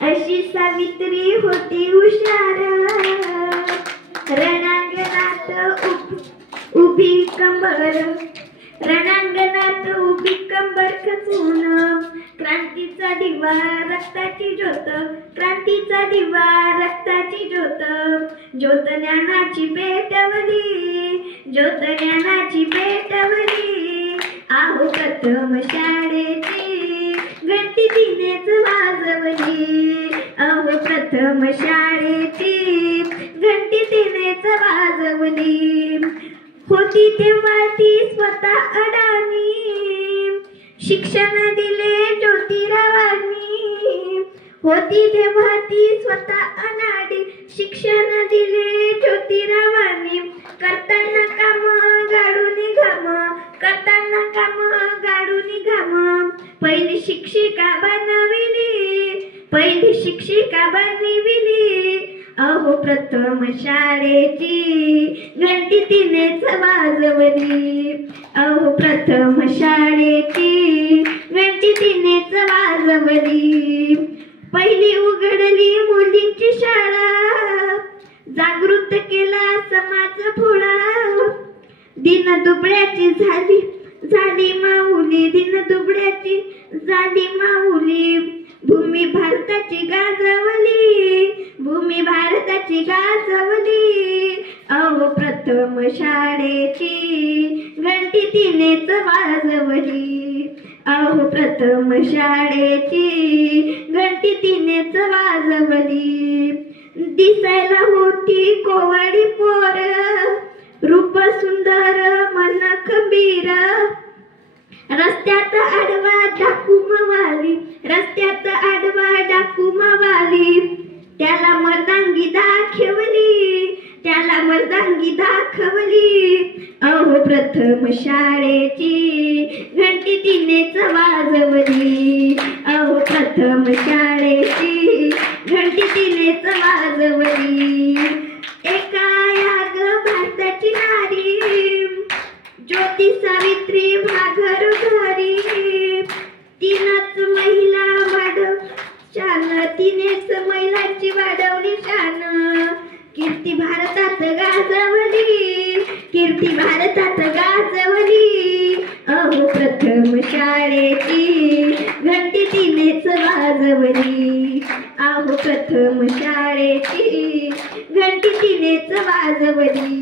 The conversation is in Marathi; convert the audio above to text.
अशी सावित्री होती हुशार, रणांगणात उभी कंबर, रणांगणात उभी कंबर खचून, क्रांतीचा दिवा रक्ताची ज्योत, क्रांतीचा दिवा रक्ताची ज्योत, ज्योत ज्ञानाची पेटवली, ज्योत ज्ञानाची पेटवली, आहो प्रथम शाळेची घंटी तिनेच वाजवली, अहो प्रथम शाळेची घंटी तिनेच वाजवली, होती तेव्हा ती स्वतः अडाणी, शिक्षण दिले ज्योतिरावांनी, होती तेव्हा ती स्वतः अनाडी, शिक्षण दिले ज्योतिरावांनी, करताना काम गाडून घाम, करताना काम गाडून घाम, पहिली शिक्षिका बनविली, पहिली शिक्षिका बनविली, अहो प्रथम शाळेची घंटी तिनेच वाजवली, अहो प्रथम शाळेची घंटी तिनेच वाजवली, पहिली उघडली मुलींची शाळा, जागृत केला समाज भोळा, दिन दुबळ्याची झाली झाली माऊली, दिन दुबळ्याची झाली माऊली, भूमी भारताची गाजवली, भूमी भारताची गाजवली, अहो प्रथम शाळेची घंटी तिनेच वाजवली, अहो प्रथम शाळेची घंटी तिनेच वाजवली, दिसायला होती कोवळी पोर, रूप सुंदर मन खंबीर, रस्त्यात आडवा डाकू मवाली, रस्त्यात आडवा डाकू मवाली, त्याला मर्दांगी दाखवली, त्याला मर्दांगी दाखवली, अहो प्रथम शाळेची घंटी तिनेच वाजवली, अहो प्रथम शाळेची घंटी तिनेच वाजवली, एका याग भारताची नारी, ज्योती सावित्री भागर घरी, तीनच महिला वाढव शान, तिनेच महिलांची वाढवली शान, कीर्ती भारतात गाजवली, कीर्ती भारतात गाजवली, अहो प्रथम शाळेची घंटी तिनेच वाजवली, अहो प्रथम शाळेची घंटी तिनेच वाजवली.